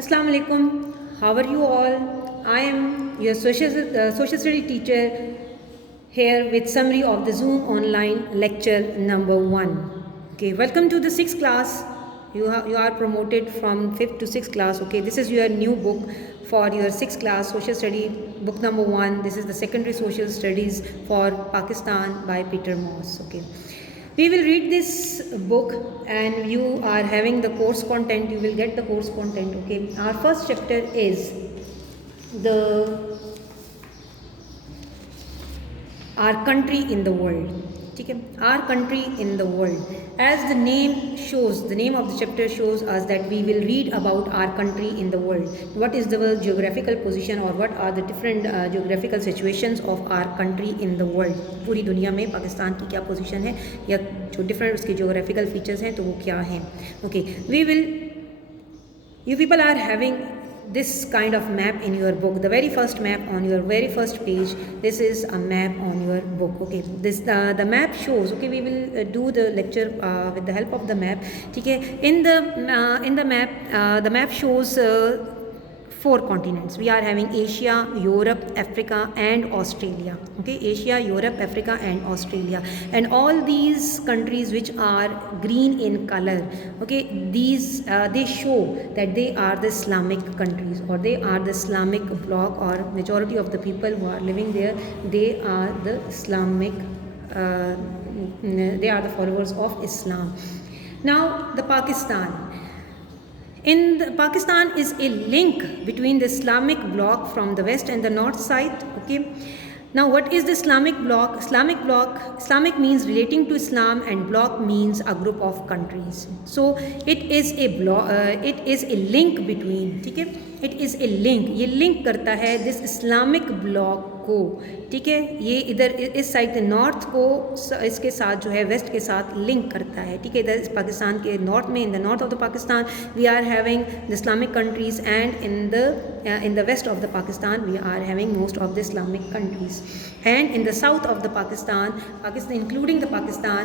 Assalamu alaikum. How are you all? I am your social study teacher here with summary of the Zoom online lecture number 1. Okay, welcome to the 6th class. You are promoted from 5th to 6th class. Okay, this is your new book for your 6th class social study book number 1. This is the secondary social studies for Pakistan by Peter Moss. Okay. We will read this book and you are having the course content, you will get the course content. Okay, our first chapter is the our country in the world. Okay, our country in the world. As the name shows, the name of the chapter shows us that we will read about our country in the world. What is the geographical position or what are the different geographical situations of our country in the world. पूरी दुनिया में पाकिस्तान की क्या पोजीशन है या जो डिफरेंट उसके geographical features हैं तो वो क्या हैं. Okay, we will, you people are having this kind of map in your book. The very first map on your very first page, this is a map on your book. Okay, this the map shows. Okay, we will do the lecture with the help of the map. Okay, in the map, the map shows 4 continents. We are having Asia, Europe, Africa and Australia. Okay, Asia, Europe, Africa and Australia, and all these countries which are green in color, okay, these they show that they are the Islamic countries or they are the Islamic bloc, or majority of the people who are living there, they are the Islamic they are the followers of Islam. Now the Pakistan. Pakistan is a link between the Islamic bloc from the west and the north side. Okay. Now, what is the Islamic bloc? Islamic means relating to Islam, and bloc means a group of countries. So, it is a bloc. It is a link between. ठीक है? It is a link. ये link करता है this Islamic bloc को. ठीक है, ये इधर इस साइड नॉर्थ को इसके साथ जो है वेस्ट के साथ लिंक करता है. ठीक है, इधर पाकिस्तान के नॉर्थ में, in the north of the Pakistan we are having the Islamic countries, and in the west of the Pakistan we are having most of the Islamic countries, and in the south of the Pakistan including the Pakistan,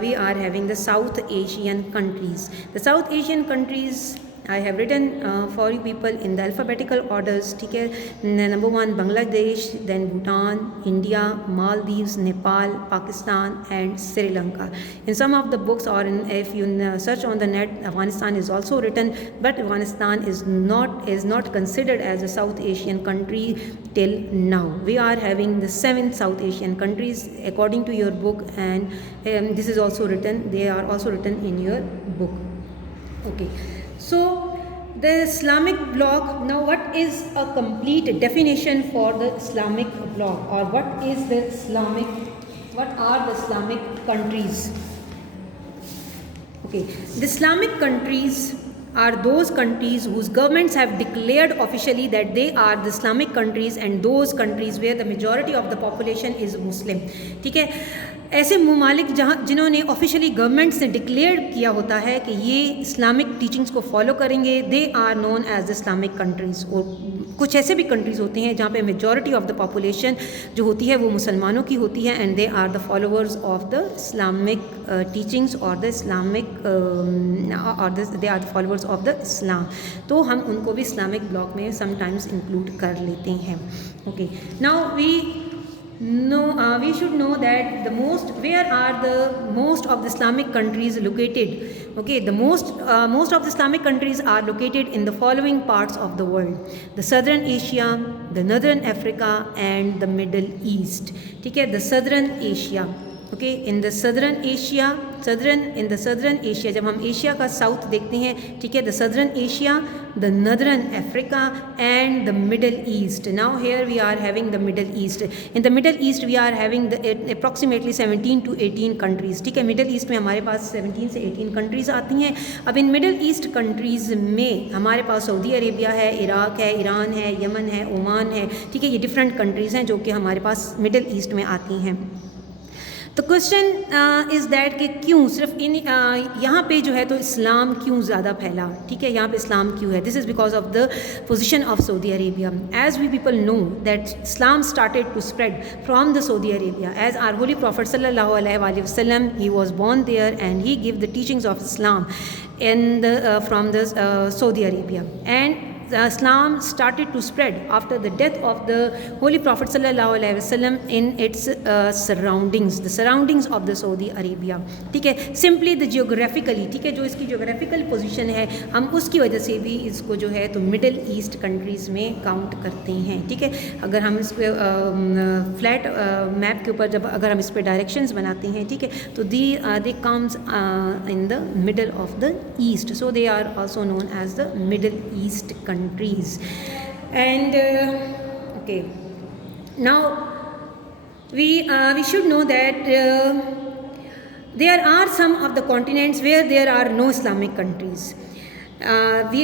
we are having the South Asian countries. The South Asian countries I have written for you people in the alphabetical orders. ठीक है, number 1 Bangladesh, then Bhutan, India, Maldives, Nepal, Pakistan and Sri Lanka. In some of the books, or if you search on the net, Afghanistan is also written, but Afghanistan is not considered as a South Asian country till now. We are having the 7 South Asian countries according to your book, and this is also written, they are also written in your book. Okay. So, the Islamic bloc, now what is a complete definition for the Islamic bloc, or what are the Islamic countries? Okay, the Islamic countries are those countries whose governments have declared officially that they are the Islamic countries, and those countries where the majority of the population is Muslim. ठीक है, ऐसे ममालिक जिन्होंने officially governments ने डिक्लेयर किया होता है कि ये इस्लामिक टीचिंग्स को फॉलो करेंगे, they are known as the Islamic countries. और कुछ ऐसे भी कंट्रीज़ होती हैं जहाँ पे मेजॉरिटी ऑफ द पॉपुलेशन जो होती है वो मुसलमानों की होती है, and they are the followers of the Islamic teachings और the Islamic they are the followers of the Islam. तो हम उनको भी इस्लामिक ब्लॉक में समटाइम्स इंक्लूड कर लेते हैं. Okay, now we should know that where are the most of the Islamic countries located. Okay, the most of the Islamic countries are located in the following parts of the world: the Southern Asia, the Northern Africa and the Middle East. ठीक है, the Southern Asia. Okay, in the Southern Asia, जब हम Asia का south देखते हैं, ठीक है, the Southern Asia, the Northern Africa and the Middle East. Now here we are having the Middle East. In the Middle East we are having approximately 17 to 18 countries. ठीक है, middle east में हमारे पास 17 से 18 कंट्रीज़ आती हैं. अब इन मिडल ईस्ट कंट्रीज़ में हमारे पास सऊदी अरेबिया है, इराक है, ईरान है, यमन है, ओमान है. ठीक है, ये डिफरेंट कंट्रीज़ हैं जो कि हमारे पास मिडल ईस्ट में आती हैं. तो क्वेश्चन इज़ दैट कि क्यों सिर्फ इन यहाँ पे जो है तो इस्लाम क्यों ज़्यादा फैला, ठीक है, यहाँ पे इस्लाम क्यों है? This is because of the position of Saudi Arabia. As we people know that Islam started to spread from the Saudi Arabia as our holy prophet सल्लल्लाहु अलैहि वसल्लम, he was born there and he gave the teachings of Islam from the Saudi Arabia, and Islam started to spread after the death of the Holy Prophet sallallahu alaihi wasallam in its surroundings, the surroundings of the Saudi Arabia. ठीक है, simply the geographically, ठीक है, जो इसकी geographical position है हम उसकी वजह से भी इसको जो है तो मिडल ईस्ट कंट्रीज़ में काउंट करते हैं. ठीक है, अगर हम इस फ्लैट मैप के ऊपर जब अगर हम इस पर डायरेक्शंस बनाते हैं, ठीक है, तो they comes in the middle of the east, so they are also known as the Middle East countries. And okay, now we should know that there are some of the continents where there are no Islamic countries. We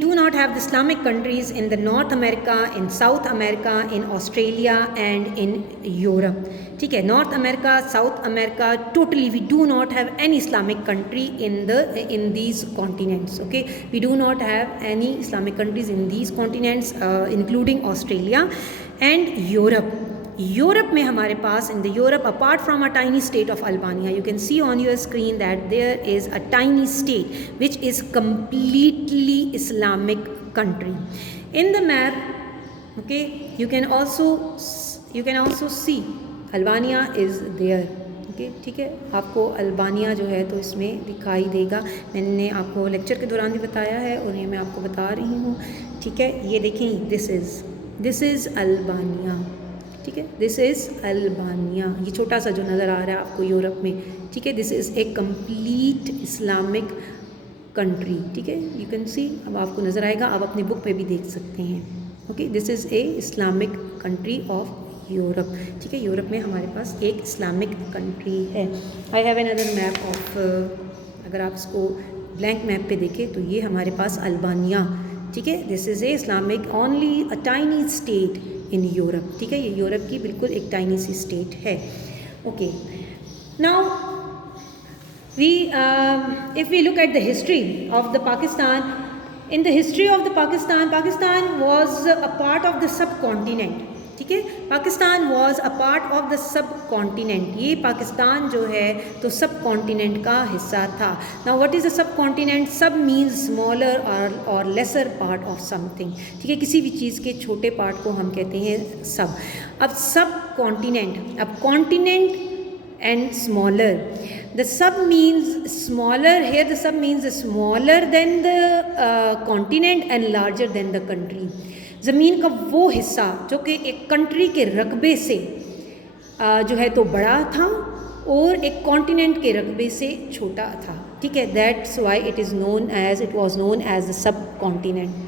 do not have the Islamic countries in the North America, in South America, in Australia and in Europe. ठीक है, north America, south America, totally we do not have any Islamic country in these continents. Okay, we do not have any Islamic countries in these continents including Australia and Europe. Europe में हमारे पास in the Europe apart from a tiny state of Albania, you can see on your screen that there is a tiny state which is completely Islamic country. In the map, okay, you can also see Albania is there. Okay, ठीक है, आपको अल्बानिया जो है तो इसमें दिखाई देगा. मैंने आपको लेक्चर के दौरान भी बताया है और ये मैं आपको बता रही हूँ. ठीक है, ये देखें, दिस इज़ अल्बानिया. ठीक है, दिस इज़ अल्बानिया, ये छोटा सा जो नज़र आ रहा है आपको यूरोप में. ठीक है, this is A complete Islamic country. ठीक है, यू कैन सी, अब आपको नज़र आएगा, आप अपनी बुक पे भी देख सकते हैं. Okay, this is a Islamic country of Europe. ठीक है, यूरोप में हमारे पास एक इस्लामिक कंट्री है. I have another map of, अगर आप इसको ब्लैंक मैप पे देखें तो ये हमारे पास अल्बानिया. ठीक है, this is a Islamic only a tiny state in Europe. ठीक है, ये यूरोप की बिल्कुल एक टाइनी सी स्टेट है. Okay, now we if we look at the history of the Pakistan, in the history of the Pakistan was a part of the subcontinent. ठीक है, Pakistan was a part of the sub continent. ये पाकिस्तान जो है तो सब कॉन्टिनेंट का हिस्सा था. नाउ व्हाट इज़ अ सब कॉन्टिनेंट? सब मीन्स स्मॉलर और लेसर पार्ट ऑफ समथिंग. ठीक है, किसी भी चीज़ के छोटे पार्ट को हम कहते हैं सब. अब सब कॉन्टिनेंट, अब continent and smaller, the sub means smaller, here the sub means smaller than the continent and larger than the country. ज़मीन का वो हिस्सा जो कि एक कंट्री के रकबे से जो है तो बड़ा था और एक कॉन्टिनेंट के रकबे से छोटा था. ठीक है, that's why it was known as the subcontinent.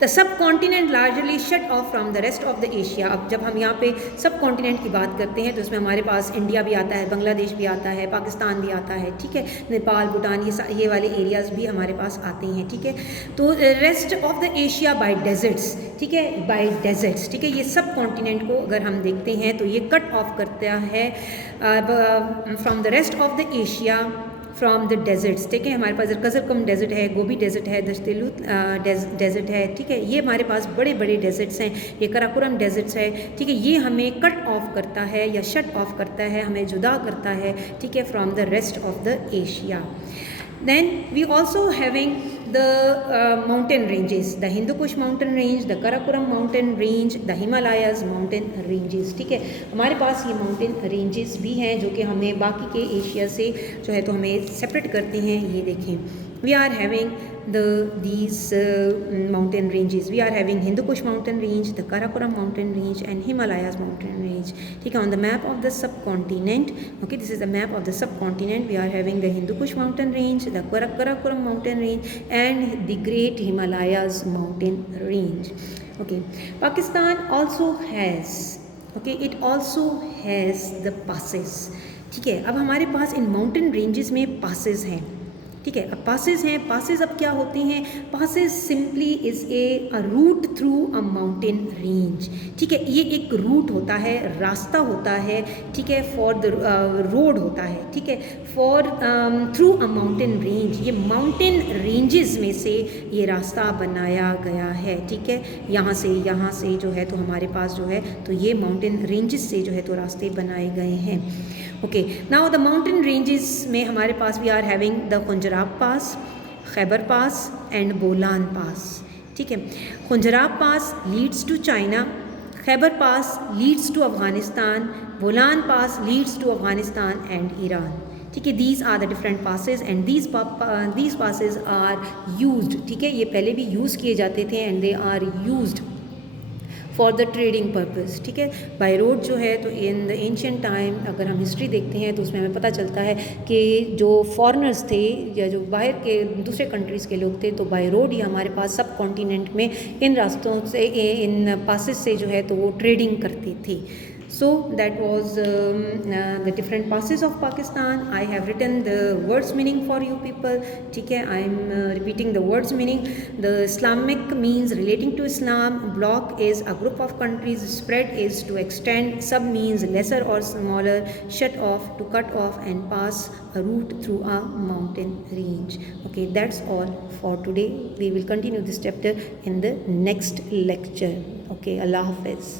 The subcontinent largely shut off from the rest of the Asia. अब जब हम यहाँ पे सब कॉन्टिनेंट की बात करते हैं तो इसमें हमारे पास इंडिया भी आता है, बांग्लादेश भी आता है, पाकिस्तान भी आता है. ठीक है, नेपाल, भूटान, ये वाले एरियाज़ भी हमारे पास आते हैं. ठीक है, तो rest of the Asia by deserts. ठीक है, बाय डेजर्ट्स. ठीक है, ये सब कॉन्टिनेंट को अगर हम देखते हैं तो ये कट ऑफ करता है from the rest of the Asia from the deserts. ठीक है, हमारे पास कज़रकम डेजर्ट है, गोबी डेजर्ट है, दश्तेलूत डेजर्ट है. ठीक है, ये हमारे पास बड़े बड़े डेजर्ट्स हैं. ये कराकोरम डेजर्ट्स है. ठीक है, ये हमें कट ऑफ करता है या शट ऑफ करता है, हमें जुदा करता है. ठीक है, from the rest of the Asia. Then we also having the mountain ranges, the Hindu Kush mountain range, the Karakoram mountain range, the Himalayas mountain ranges. ठीक है, हमारे पास ये mountain ranges भी हैं जो कि हमें बाकी के एशिया से जो है तो हमें सेपरेट करते हैं. ये देखें, we are having these mountain ranges. We are having Hindu Kush mountain range, the Karakoram mountain range and Himalayas mountain range. ठीक है, on the map of the subcontinent, okay, this is the map of the subcontinent. We are having the Hindu Kush mountain range, the Karakoram mountain range and the Great Himalayas mountain range. Okay, Pakistan also has, okay, it also has the passes. ठीक है, अब हमारे पास इन mountain ranges में passes हैं. ठीक है। अब पासेस हैं, पासेस अब क्या होते हैं? Passes simply is a route through a mountain range, ठीक है। ये एक रूट होता है, रास्ता होता है, ठीक है, फॉर द रोड होता है, ठीक है, for through a mountain range. ये माउंटेन रेंजेस में से ये रास्ता बनाया गया है, ठीक है। यहाँ से जो है तो हमारे पास जो है तो ये माउंटेन रेंजेस से जो है तो रास्ते बनाए गए हैं। Okay, now the mountain ranges में हमारे पास we are having the Khunjerab pass, Khyber pass and Bolan pass, ठीक है। Khunjerab pass leads to China, Khyber pass leads to Afghanistan, Bolan pass leads to Afghanistan and Iran, ठीक है। These are the different passes and these passes are used, ठीक है, ये पहले भी यूज़ किए जाते थे and they are used for the trading purpose, ठीक है। बाई रोड जो है तो इन द एंशियंट टाइम अगर हम हिस्ट्री देखते हैं तो उसमें हमें पता चलता है कि जो फॉरेनर्स थे या जो बाहर के दूसरे कंट्रीज़ के लोग थे तो बाई रोड ही हमारे पास सब कॉन्टिनेंट में इन रास्तों से, इन पासेस से जो है तो वो ट्रेडिंग करते थे। So that was the different passes of Pakistan. I have written the words meaning for you people, ठीक है। I am repeating the words meaning. The Islamic means relating to Islam. Block is a group of countries. Spread is to extend. Sub means lesser or smaller. Shut off to cut off and pass a route through a mountain range. Okay, that's all for today. We will continue this chapter in the next lecture. Okay, Allah Hafiz.